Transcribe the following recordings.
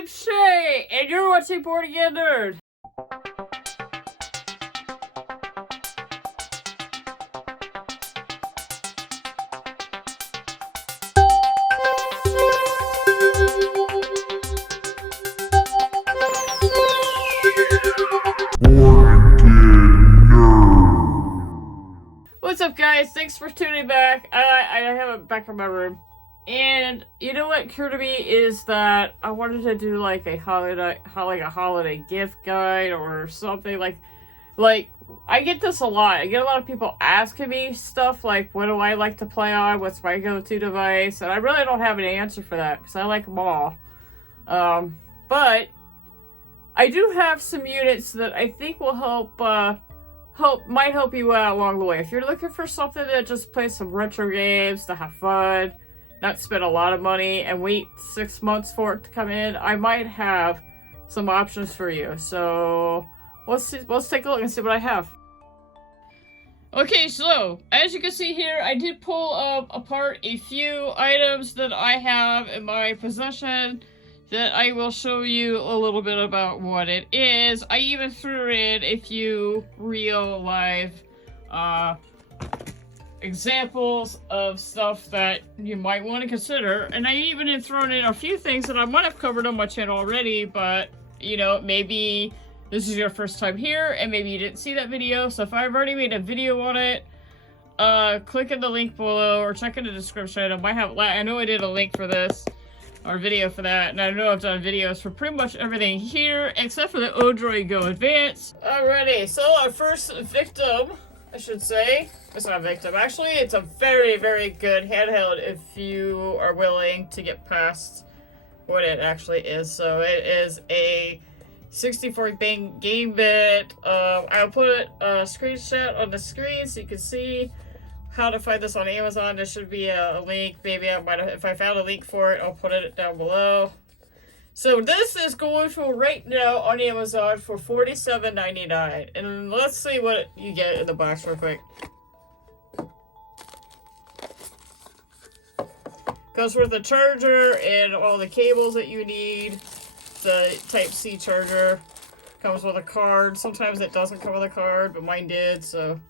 name's Shay, and you're watching bornagainnerd. What's up, guys? Thanks for tuning back. I have it back in my room. And you know what occurred to me is that I wanted to do like a holiday gift guide or something like I get this a lot. I get a lot of people asking me stuff like, what do I like to play on? What's my go-to device? And I really don't have an answer for that because I like them all. But I do have some units that I think will might help you out along the way. If you're looking for something that just plays some retro games to have fun, not spend a lot of money, and wait 6 months for it to come in, I might have some options for you. So let's take a look and see what I have. Okay, so as you can see here, I did pull apart a few items that I have in my possession that I will show you a little bit about what it is. I even threw in a few real live examples of stuff that you might want to consider, and I even have thrown in a few things that I might have covered on my channel already, but you know, maybe this is your first time here and maybe you didn't see that video. So if I've already made a video on it, click in the link below or check in the description. I know I did a link for this or video for that, and I know I've done videos for pretty much everything here except for the Odroid Go Advanced. Alrighty, so our first victim, I should say, it's not a victim, actually it's a very, very good handheld if you are willing to get past what it actually is. So it is a 64-bit game bit. I'll put a screenshot on the screen so you can see how to find this on Amazon. There should be a link. Maybe if I found a link for it, I'll put it down below. So this is going for right now on Amazon for $47.99. And let's see what you get in the box real quick. Goes with the charger and all the cables that you need. The Type-C charger. Comes with a card. Sometimes it doesn't come with a card, but mine did, so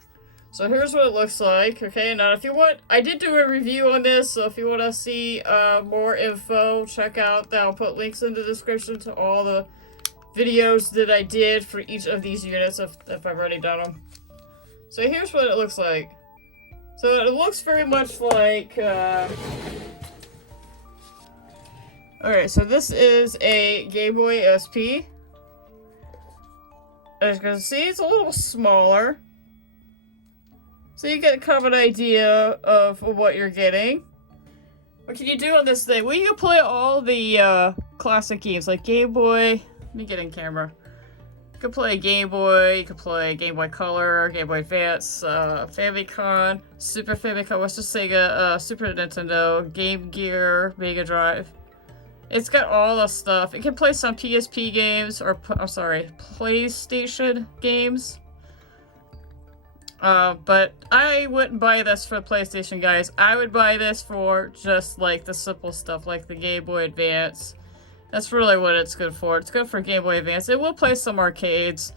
here's what it looks like. Okay, now if you want, I did do a review on this, so if you want to see more info, check out that. I'll put links in the description to all the videos that I did for each of these units if I've already done them. So here's what it looks like. So it looks very much like alright, so this is a Game Boy SP. As you can see, it's a little smaller. So you get kind of an idea of what you're getting. What can you do on this thing? Well, you can play all the classic games, like Game Boy. Let me get in camera. You can play Game Boy, you can play Game Boy Color, Game Boy Advance, Famicom, Super Famicom, what's the Sega, Super Nintendo, Game Gear, Mega Drive. It's got all the stuff. It can play some PSP games, or, I'm sorry, PlayStation games. But I wouldn't buy this for the PlayStation, guys. I would buy this for just, like, the simple stuff, like the Game Boy Advance. That's really what it's good for. It's good for Game Boy Advance. It will play some arcades,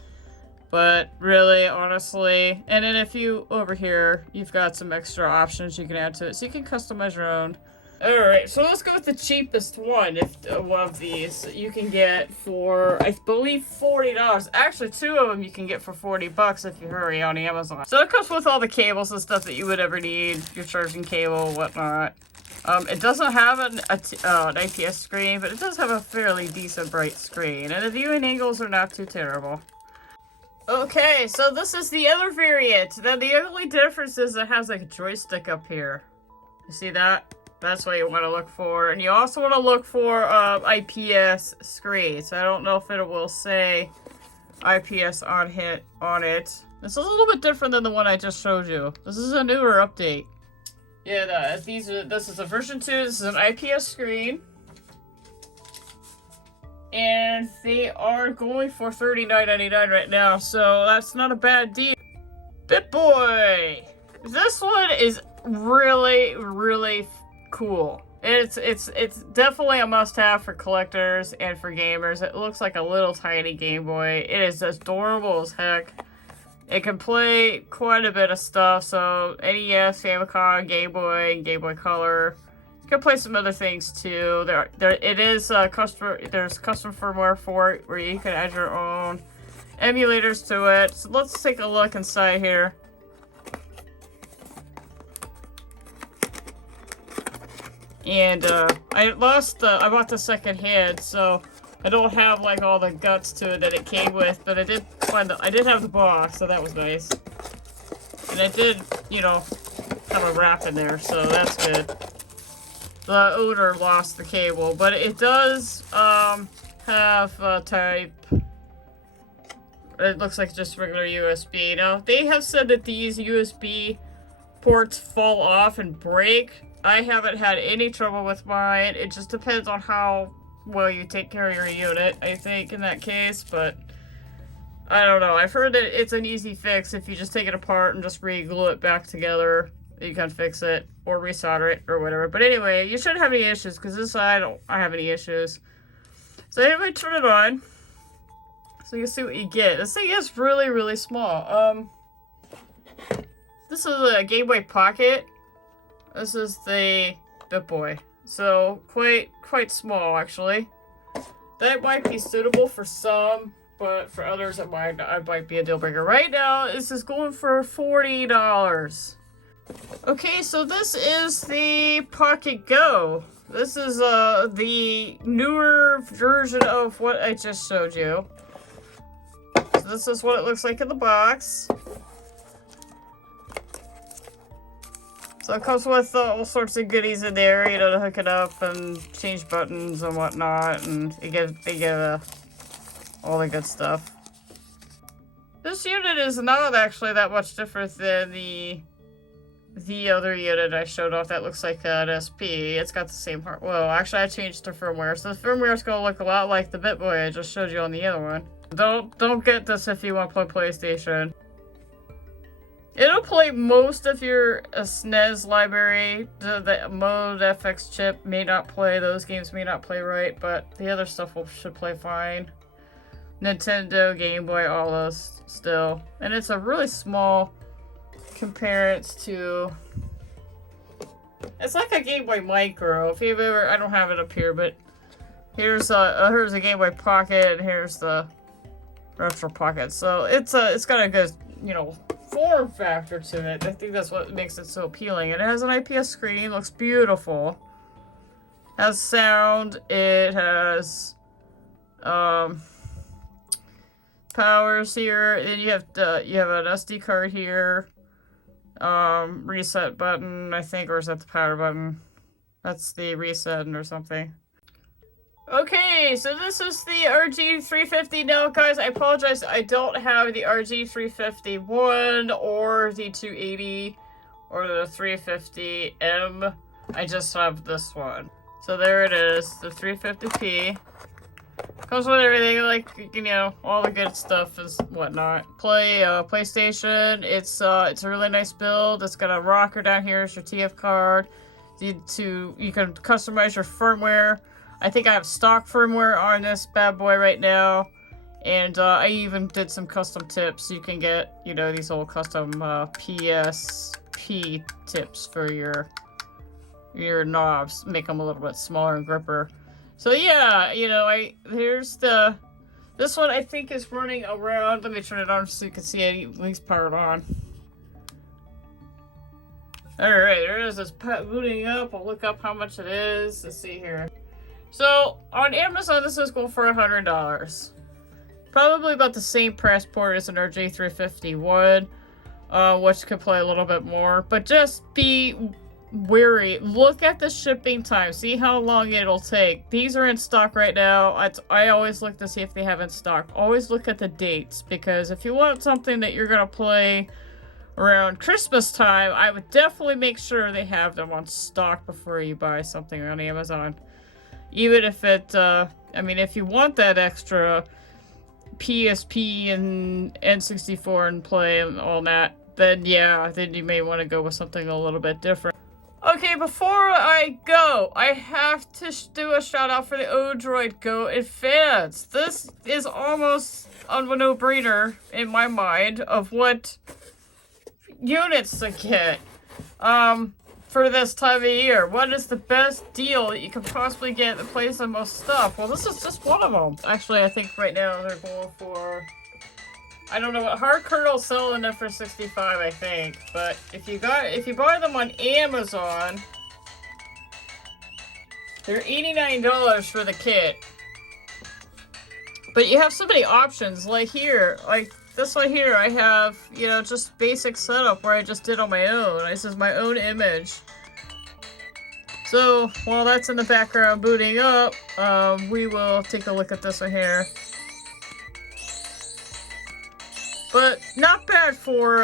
but really, honestly, and then if you, over here, you've got some extra options you can add to it, so you can customize your own. Alright, so let's go with the cheapest one. One of these you can get for, I believe, $40. Actually, two of them you can get for $40 if you hurry on Amazon. So it comes with all the cables and stuff that you would ever need, your charging cable, whatnot. It doesn't have an IPS screen, but it does have a fairly decent bright screen, and the viewing angles are not too terrible. Okay, so this is the other variant. Now the only difference is it has like a joystick up here. You see that? That's what you want to look for. And you also want to look for IPS screen. So I don't know if it will say IPS on it. It's a little bit different than the one I just showed you. This is a newer update. Yeah, this is a version 2. This is an IPS screen. And they are going for $39.99 right now. So that's not a bad deal. BitBoy! This one is really, really cool. It's definitely a must-have for collectors and for gamers. It looks like a little tiny Game Boy. It is adorable as heck. It can play quite a bit of stuff, so NES, Famicom, Game Boy, Game Boy Color. You can play some other things too. There's custom firmware for it where you can add your own emulators to it. So let's take a look inside here. And I bought the second hand, so I don't have like all the guts to it that it came with, but I did have the box, so that was nice. And I did, you know, have a wrap in there, so that's good. The owner lost the cable, but it does have type. It looks like just regular USB. Now they have said that these USB ports fall off and break. I haven't had any trouble with mine. It just depends on how well you take care of your unit, I think, in that case, but I don't know. I've heard that it's an easy fix if you just take it apart and just re-glue it back together. You can fix it or resolder it or whatever. But anyway, you shouldn't have any issues because this side I have any issues. So anyway, turn it on so you can see what you get. This thing is really, really small. This is a Game Boy Pocket. This is the Bit Boy. So quite small actually. That might be suitable for some, but for others it might be a deal breaker. Right now, this is going for $40. Okay, so this is the Pocket Go. This is the newer version of what I just showed you. So this is what it looks like in the box. So it comes with all sorts of goodies in there, you know, to hook it up and change buttons and whatnot, and they give all the good stuff. This unit is not actually that much different than the other unit I showed off that looks like an SP. It's got the same heart. Well, actually I changed the firmware, so the firmware is going to look a lot like the Bit Boy I just showed you on the other one. Don't get this if you want to play PlayStation. It'll play most of your SNES library. The Mode FX chip may not play, those games may not play right, but the other stuff should play fine. Nintendo, Game Boy, all those still. And it's a really small comparison to... It's like a Game Boy Micro. If you've ever... I don't have it up here, but here's a Game Boy Pocket, and here's the Retroid Pocket. So it's got a good, you know, form factor to it. I think that's what makes it so appealing. And it has an IPS screen, looks beautiful. Has sound. It has powers here. Then you have an SD card here. Reset button, I think, or is that the power button? That's the reset or something. Okay, so this is the RG350. Now, guys, I apologize. I don't have the RG351 or the 280 or the 350M. I just have this one. So there it is, the 350p. Comes with everything, like, you know, all the good stuff and whatnot. PlayStation. It's a really nice build. It's got a rocker down here. It's your TF card. You can customize your firmware. I think I have stock firmware on this bad boy right now, and I even did some custom tips. You can get, you know, these little custom PSP tips for your knobs, make them a little bit smaller and gripper. So yeah, you know, this one I think is running around. Let me turn it on so you can see it at least powered on. All right, there it is. It's booting up. I'll look up how much it is. Let's see here. So, on Amazon, this is going for $100. Probably about the same price point as an RG351, which could play a little bit more. But just be wary. Look at the shipping time. See how long it'll take. These are in stock right now. I always look to see if they have in stock. Always look at the dates, because if you want something that you're going to play around Christmas time, I would definitely make sure they have them on stock before you buy something on Amazon. Even if it, I mean, if you want that extra PSP and N64 and play and all that, then yeah, then you may want to go with something a little bit different. Okay, before I go, I have to do a shout out for the Odroid Go Advanced. This is almost a no-brainer in my mind of what units to get for this time of year. What is the best deal that you can possibly get that plays the most stuff? Well, this is just one of them. Actually, I think right now they're going for, I don't know what hard kernel's selling them for 65, I think. But if you buy them on Amazon, they're $89 for the kit. But you have so many options. Like here, like this one here, I have, you know, just basic setup where I just did on my own. This is my own image. So while that's in the background booting up, we will take a look at this one here. But not bad for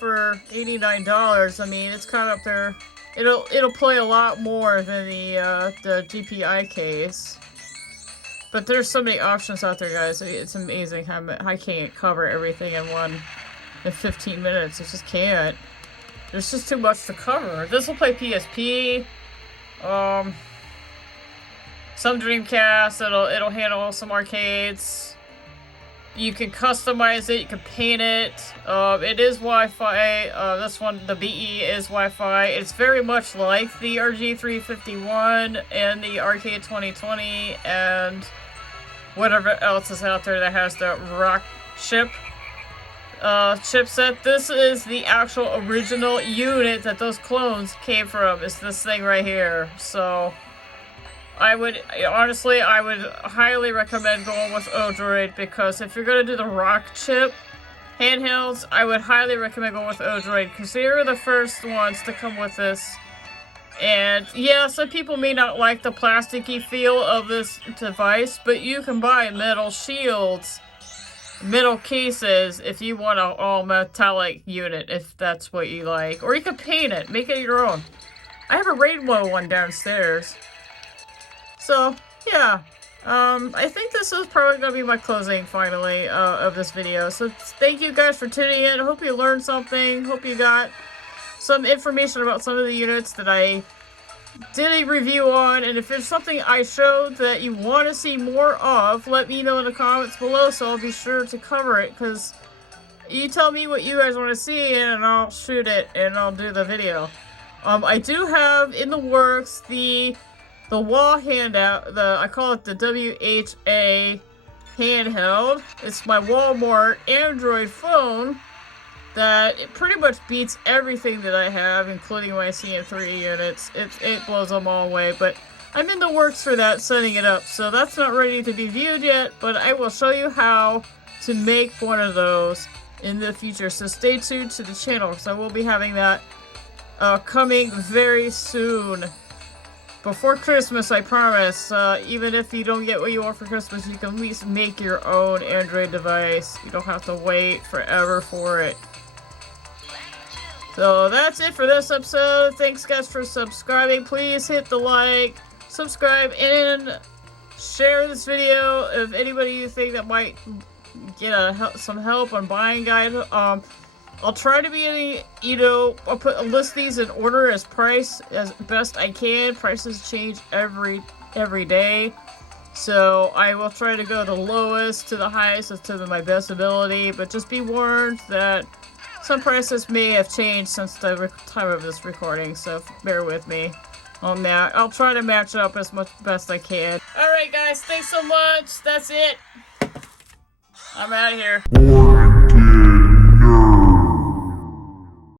$89. I mean, it's kind of up there. It'll play a lot more than the GPI case. But there's so many options out there, guys. It's amazing how I can't cover everything in 15 minutes. I just can't. There's just too much to cover. This will play PSP. Some Dreamcast. It'll handle some arcades. You can customize it. You can paint it. It is Wi-Fi. This one, the BE, is Wi-Fi. It's very much like the RG351 and the Arcade 2020 and whatever else is out there that has the rock chip chipset. This is the actual original unit that those clones came from. It's this thing right here. So I would highly recommend going with Odroid, because if you're going to do the rock chip handhelds, I would highly recommend going with Odroid, because they were the first ones to come with this. And yeah, some people may not like the plasticky feel of this device, but you can buy metal shields, metal cases, if you want an all metallic unit, if that's what you like. Or you can paint it, make it your own. I have a rainbow one downstairs. So, yeah, I think this is probably going to be my closing, finally, of this video. So, thank you guys for tuning in. I hope you learned something. Hope you got some information about some of the units that I did a review on. And if there's something I showed that you want to see more of, let me know in the comments below, so I'll be sure to cover it. Because you tell me what you guys want to see, and I'll shoot it, and I'll do the video. I do have in the works the wall handout, I call it the WHA handheld. It's my Walmart Android phone that it pretty much beats everything that I have, including my CM3 units. It blows them all away, but I'm in the works for that, setting it up. So that's not ready to be viewed yet, but I will show you how to make one of those in the future. So stay tuned to the channel, because I will be having that coming very soon. Before Christmas, I promise. Even if you don't get what you want for Christmas, you can at least make your own Android device. You don't have to wait forever for it. So that's it for this episode. Thanks guys for subscribing. Please hit the like, subscribe, and share this video if anybody you think that might get some help on buying guide. I'll try to be I'll list these in order as best I can. Prices change every day. So I will try to go the lowest to the highest to my best ability, but just be warned that some prices may have changed since the time of this recording, so bear with me on that. I'll try to match up as much best I can. Alright guys, thanks so much. That's it. I'm out of here.